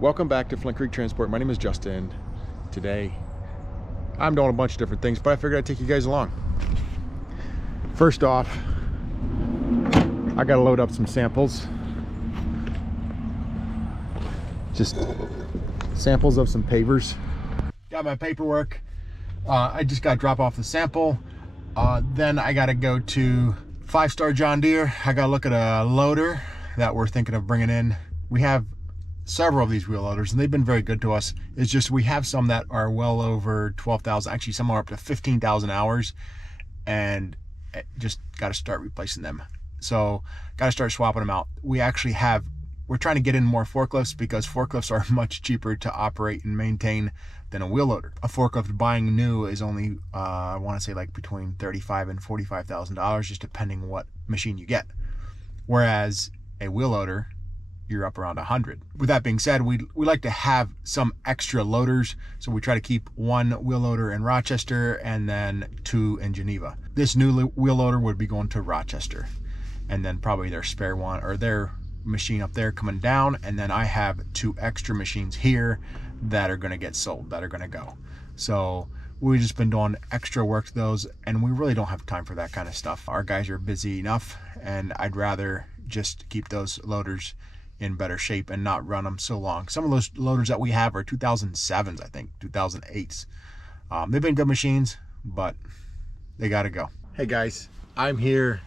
Welcome back to Flint Creek Transport. My name is Justin. Today, I'm doing a bunch of different things, but I figured I'd take you guys along. First off, I gotta load up some samples. Just samples of some pavers. Got my paperwork. I just gotta drop off the sample. Then I gotta go to 5-Star John Deere. I gotta look at a loader that we're thinking of bringing in. We have several of these wheel loaders and they've been very good to us. It's just we have some that are well over 12,000, actually some are up to 15,000 hours, and just got to start replacing them. So got to start swapping them out. We're trying to get in more forklifts because forklifts are much cheaper to operate and maintain than a wheel loader. A forklift buying new is only I want to say like between $35,000 and $45,000, just depending what machine you get. Whereas a wheel loader, you're up around 100. With that being said, we like to have some extra loaders, so we try to keep one wheel loader in Rochester and then 2 in Geneva. This new wheel loader would be going to Rochester, and then probably their spare one or their machine up there coming down, and then I have 2 extra machines here that are going to get sold, that are going to go. So we've just been doing extra work to those, and we really don't have time for that kind of stuff. Our guys are busy enough, and I'd rather just keep those loaders in better shape and not run them so long. Some of those loaders that we have are 2007s, I think, 2008s. They've been good machines, but they gotta go. Hey guys, I'm here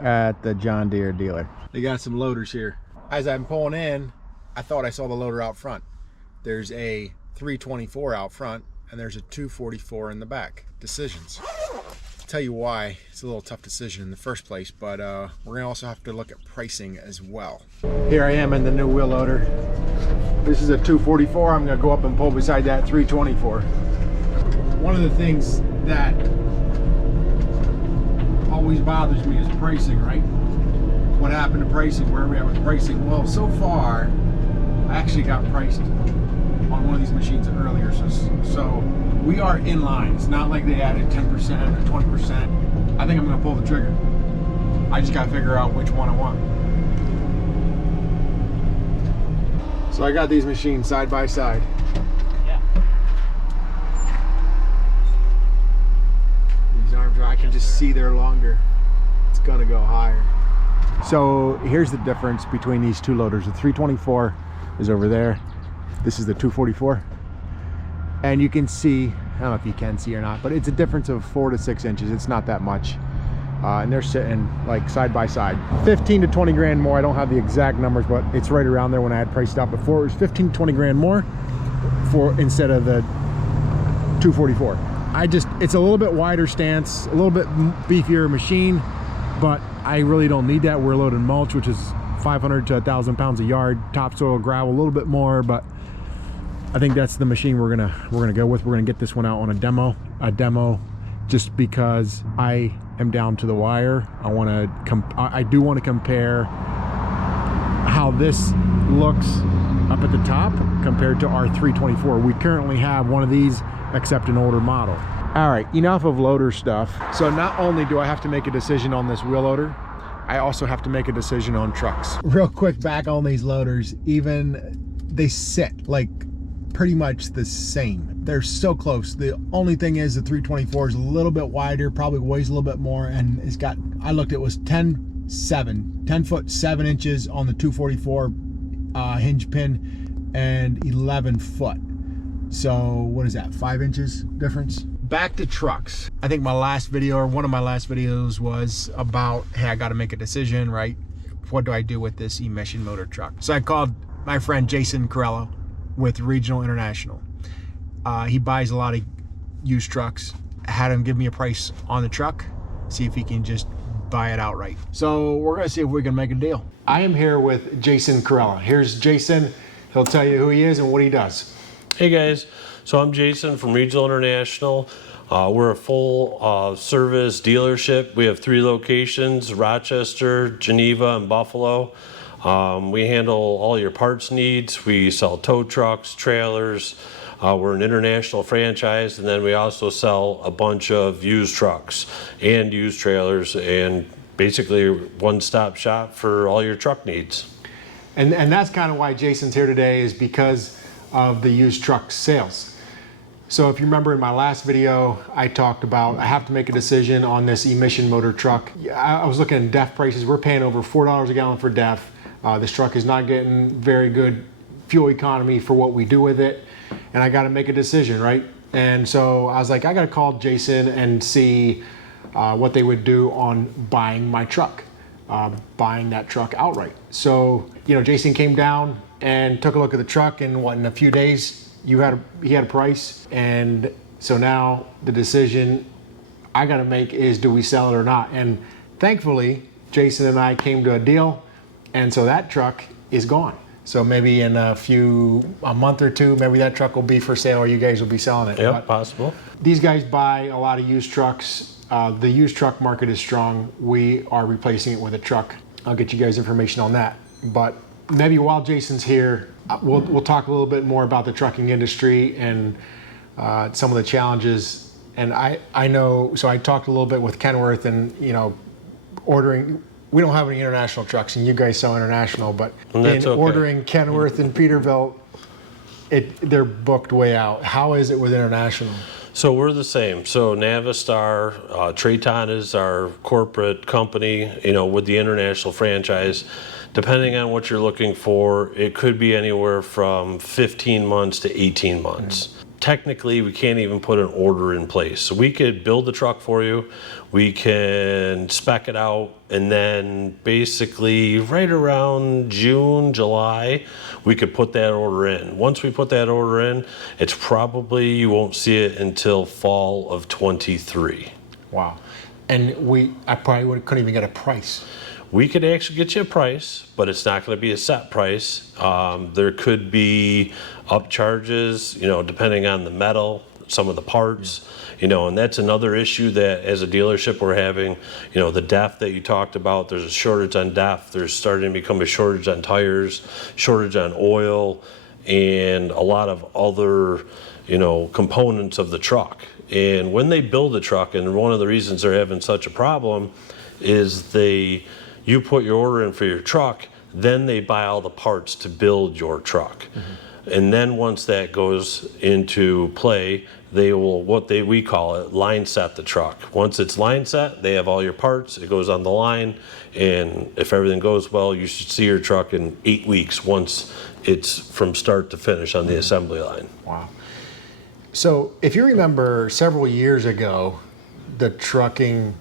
at the John Deere dealer. They got some loaders here. As I'm pulling in, I thought I saw the loader out front. There's a 324 out front and there's a 244 in the back. Decisions. Tell you why it's a little tough decision in the first place, but we're gonna also have to look at pricing as well. Here I am in the new wheel loader. This is a 244. I'm gonna go up and pull beside that 324. One of the things that always bothers me is pricing, right? What happened to pricing? Where are we at with pricing? Well, so far I actually got priced on one of these machines earlier, so we are in line. It's not like they added 10% or 20%. I think I'm gonna pull the trigger. I just gotta figure out which one I want. So I got these machines side by side. Yeah. These arms I can just see they're longer. It's gonna go higher. So here's the difference between these 2 loaders. The 324 is over there. This is the 244. And you can see, I don't know if you can see or not, but it's a difference of 4 to 6 inches. It's not that much. And they're sitting like side by side. 15 to 20 grand more. I don't have the exact numbers, but it's right around there. When I had priced out before, it was 15 to 20 grand more instead of the 244. It's a little bit wider stance, a little bit beefier machine, but I really don't need that. We're loading mulch, which is 500 to 1,000 pounds a yard, topsoil, gravel, a little bit more, but I think that's the machine we're gonna go with. We're gonna get this one out on a demo, just because I am down to the wire. I do want to compare how this looks up at the top compared to our 324. We currently have one of these, except an older model. All right, enough of loader stuff. So not only do I have to make a decision on this wheel loader, I also have to make a decision on trucks. Real quick back on these loaders, they sit like pretty much the same. They're so close. The only thing is the 324 is a little bit wider, probably weighs a little bit more, and it's got, I looked, it was 10 foot 7 inches on the 244 hinge pin and 11 foot. So what is that, 5 inches difference? Back to trucks. I think my last video, or one of my last videos, was about, hey, I got to make a decision, right? What do I do with this emission motor truck? So I called my friend Jason Corello with Regional International. He buys a lot of used trucks. I had him give me a price on the truck, see if he can just buy it outright. So we're gonna see if we can make a deal. I am here with Jason Corello. Here's Jason. He'll tell you who he is and what he does. Hey guys, so I'm Jason from Regional International. We're a full service dealership. We have 3 locations: Rochester, Geneva, and Buffalo. We handle all your parts needs. We sell tow trucks, trailers. We're an international franchise, and then we also sell a bunch of used trucks and used trailers, and basically one-stop shop for all your truck needs. And that's kind of why Jason's here today, is because of the used truck sales. So if you remember in my last video, I talked about I have to make a decision on this emission motor truck. I was looking at DEF prices. We're paying over $4 a gallon for DEF. This truck is not getting very good fuel economy for what we do with it. And I got to make a decision, right? And so I was like, I got to call Jason and see what they would do on buying my truck, buying that truck outright. So, you know, Jason came down and took a look at the truck, and in a few days, he had a price. And so now the decision I got to make is, do we sell it or not? And thankfully, Jason and I came to a deal, and so that truck is gone. So maybe in a month or two, maybe that truck will be for sale, or you guys will be selling it. Yeah, But possible. these guys buy a lot of used trucks. The used truck market is strong. We are replacing it with a truck. I'll get you guys information on that. But maybe while Jason's here, we'll talk a little bit more about the trucking industry and some of the challenges. And I know, so I talked a little bit with Kenworth, and you know, ordering. We don't have any international trucks, and you guys sell international, but ordering Kenworth in Peterbilt, they're booked way out. How is it with international? So we're the same. So Navistar, Traton is our corporate company, you know, with the international franchise. Depending on what you're looking for, it could be anywhere from 15 months to 18 months. Technically, we can't even put an order in place. So we could build the truck for you, we can spec it out, and then basically right around June, July, we could put that order in. Once we put that order in, it's probably, you won't see it until fall of 23. Wow. And I probably couldn't even get a price. We could actually get you a price, but it's not going to be a set price. There could be upcharges, you know, depending on the metal, some of the parts, you know, and that's another issue that as a dealership we're having. You know, the DEF that you talked about, there's a shortage on DEF. There's starting to become a shortage on tires, shortage on oil, and a lot of other, you know, components of the truck. And when they build a truck, and one of the reasons they're having such a problem is you put your order in for your truck, then they buy all the parts to build your truck. And then once that goes into play, they will, we call it, line set the truck. Once it's line set, they have all your parts, it goes on the line, and if everything goes well, you should see your truck in 8 weeks once it's from start to finish on the assembly line. Wow. So if you remember several years ago, the trucking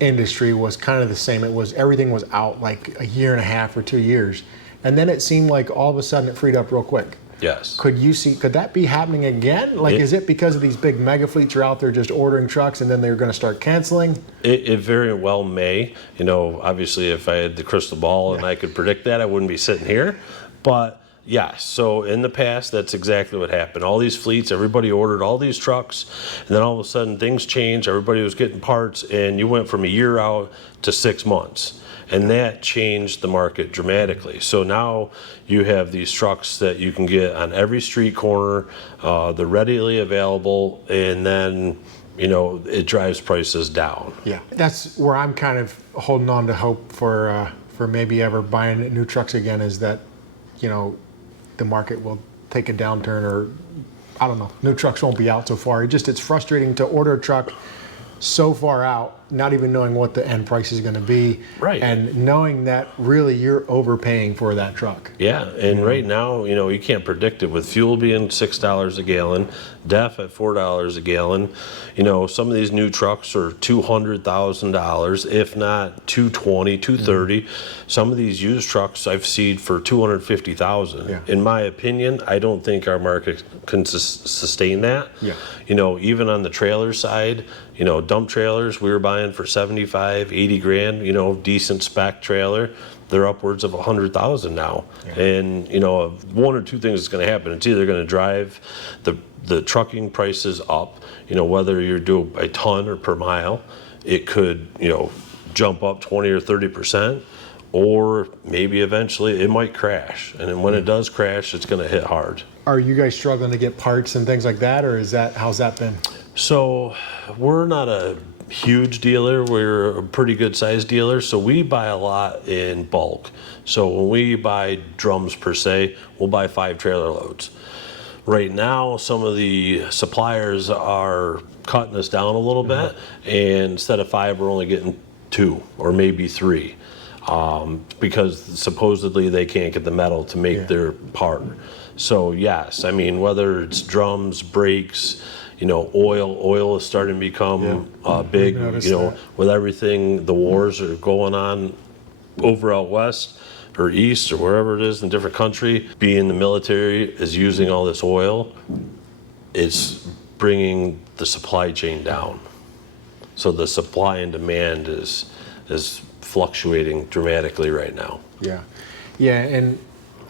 industry was kind of the same. Everything was out like a year and a half or 2 years. And then it seemed like all of a sudden it freed up real quick. Yes. Could that be happening again? Like, is it because of these big mega fleets are out there just ordering trucks and then they're going to start canceling? It very well may. You know, obviously if I had the crystal ball and I could predict that, I wouldn't be sitting here. But yes, so in the past, that's exactly what happened. All these fleets, everybody ordered all these trucks, and then all of a sudden things changed, everybody was getting parts, and you went from a year out to 6 months. And that changed the market dramatically. So now you have these trucks that you can get on every street corner, they're readily available, and then, you know, it drives prices down. Yeah, that's where I'm kind of holding on to hope for maybe ever buying new trucks again, is that, you know, the market will take a downturn, or I don't know, new trucks won't be out so far. It's frustrating to order a truck so far out, not even knowing what the end price is going to be, right? And knowing that really you're overpaying for that truck. Yeah, and right now, you know, you can't predict it with fuel being $6 a gallon, DEF at $4 a gallon. You know, some of these new trucks are $200,000, if not $220,000, $230,000. Some of these used trucks I've seen for $250,000. Yeah. In my opinion, I don't think our market can sustain that. Yeah. You know, even on the trailer side, you know, dump trailers we were buying for 75, 80 grand, you know, decent spec trailer. They're upwards of 100,000 now. Yeah. And, you know, one or two things is going to happen. It's either going to drive the trucking prices up, you know, whether you're doing by ton or per mile, it could, you know, jump up 20 or 30%, or maybe eventually it might crash. And then when it does crash, it's going to hit hard. Are you guys struggling to get parts and things like that, or how's that been? So we're not a huge dealer. We're a pretty good sized dealer, so we buy a lot in bulk. So when we buy drums per se, we'll buy 5 trailer loads. Right now, some of the suppliers are cutting us down a little bit, and instead of 5, we're only getting 2 or maybe 3, because supposedly they can't get the metal to make their part. So yes, I mean, whether it's drums, brakes, you know, oil is starting to become big, you know, with everything, the wars are going on over out west or east or wherever it is in a different country. Being the military is using all this oil, it's bringing the supply chain down. So the supply and demand is fluctuating dramatically right now. Yeah, and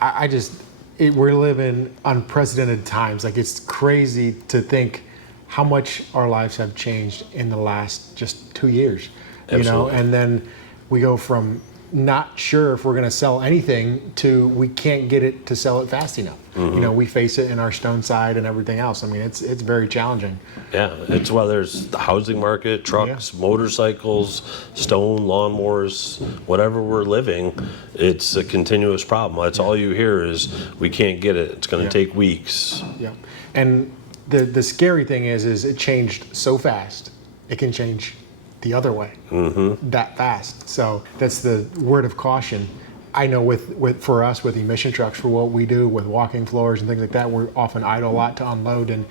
I just, we're living unprecedented times. Like, it's crazy to think how much our lives have changed in the last just 2 years. You know, and then we go from not sure if we're going to sell anything to we can't get it to sell it fast enough. You know, we face it in our stone side and everything else. I mean, it's very challenging. Yeah, it's whether it's the housing market, trucks, motorcycles, stone, lawnmowers, whatever we're living, it's a continuous problem. That's all you hear is we can't get it. It's going to take weeks. Yeah, and the scary thing is it changed so fast. It can change the other way that fast. So that's the word of caution. I know with for us with emission trucks, for what we do with walking floors and things like that, we're often idle a lot to unload, and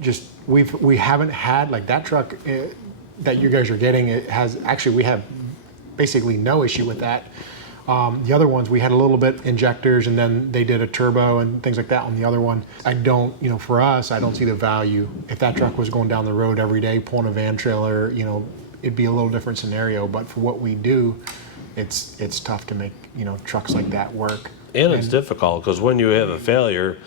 just we haven't had like that truck that you guys are getting. It has actually, we have basically no issue with that. The other ones we had a little bit injectors, and then they did a turbo and things like that on the other one. I don't, you know, for us, I don't see the value. If that truck was going down the road every day pulling a van trailer, you know, it'd be a little different scenario. But for what we do, it's tough to make, you know, trucks like that work. And it's difficult because when you have a failure,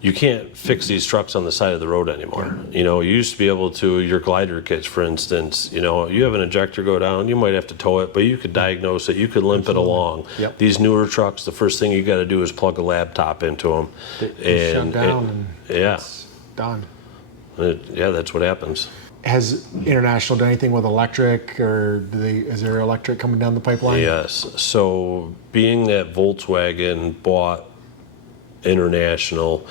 you can't fix these trucks on the side of the road anymore. You know, you used to be able to, your glider kits, for instance, you know, you have an injector go down, you might have to tow it, but you could diagnose it, you could limp it along. These newer trucks, the first thing you got to do is plug a laptop into them. And shut down and it's done. Yeah, that's what happens. Has International done anything with electric, or is there electric coming down the pipeline? Yes. So being that Volkswagen bought International,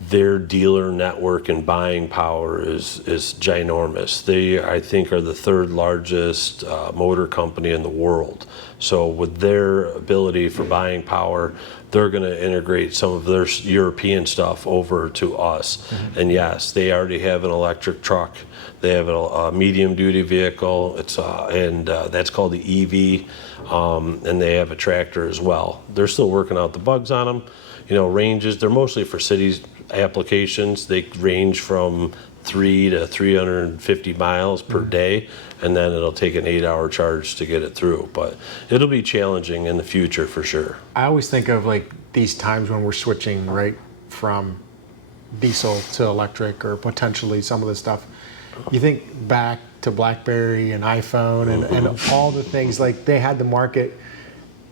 their dealer network and buying power is ginormous. They, I think, are the 3rd largest motor company in the world. So with their ability for buying power, they're going to integrate some of their European stuff over to us. And yes, they already have an electric truck. They have a medium duty vehicle. It's that's called the EV, and they have a tractor as well. They're still working out the bugs on them. You know, ranges, they're mostly for cities applications. They range from 3 to 350 miles per day, and then it'll take an 8-hour charge to get it through. But it'll be challenging in the future for sure. I always think of like these times when we're switching right from diesel to electric, or potentially some of the stuff. You think back to BlackBerry and iPhone and all the things, like they had the market,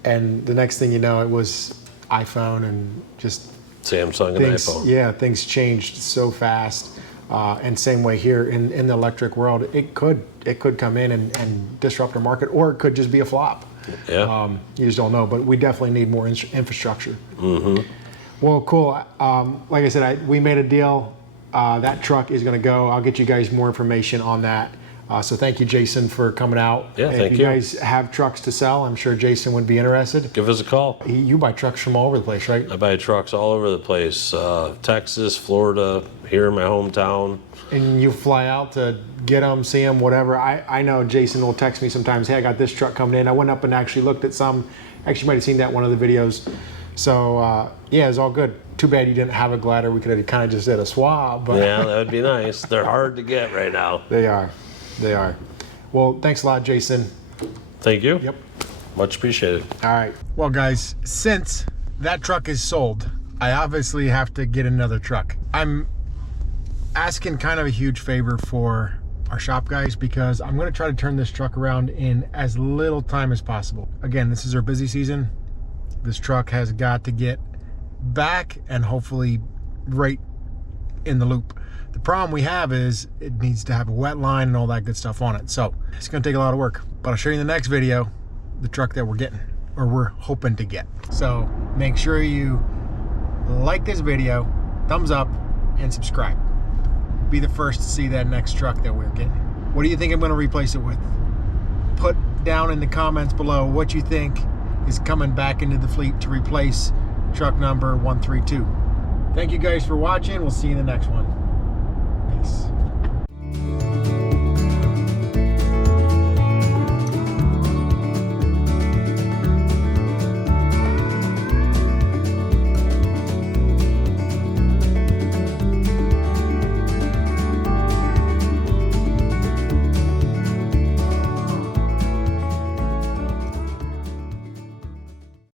and the next thing you know, it was iPhone and just Samsung things, and iPhone. Yeah, things changed so fast. And same way here in the electric world, it could come in and disrupt our market, or it could just be a flop. Yeah. You just don't know, but we definitely need more infrastructure. Well, cool. Like I said, we made a deal. That truck is going to go. I'll get you guys more information on that. So thank you, Jason, for coming out. Yeah, thank you. If you guys have trucks to sell, I'm sure Jason would be interested. Give us a call. You buy trucks from all over the place, right? I buy trucks all over the place. Texas, Florida, here in my hometown. And you fly out to get them, see them, whatever. I know Jason will text me sometimes, hey, I got this truck coming in. I went up and actually looked at some. Actually, you might have seen that in one of the videos. So, yeah, it's all good. Too bad you didn't have a glider. We could have kind of just did a swab. But yeah, that would be nice. They're hard to get right now. They are. They are. Well, thanks a lot, Jason. Thank you. Yep. Much appreciated. All right. Well, guys, since that truck is sold, I obviously have to get another truck. I'm asking kind of a huge favor for our shop guys, because I'm going to try to turn this truck around in as little time as possible. Again, this is our busy season. This truck has got to get back and hopefully right in the loop. The problem we have is it needs to have a wet line and all that good stuff on it. So it's gonna take a lot of work, but I'll show you in the next video the truck that we're getting, or we're hoping to get. So make sure you like this video, thumbs up, and subscribe. Be the first to see that next truck that we're getting. What do you think I'm gonna replace it with? Put down in the comments below what you think is coming back into the fleet to replace truck number 132. Thank you guys for watching. We'll see you in the next one. Peace.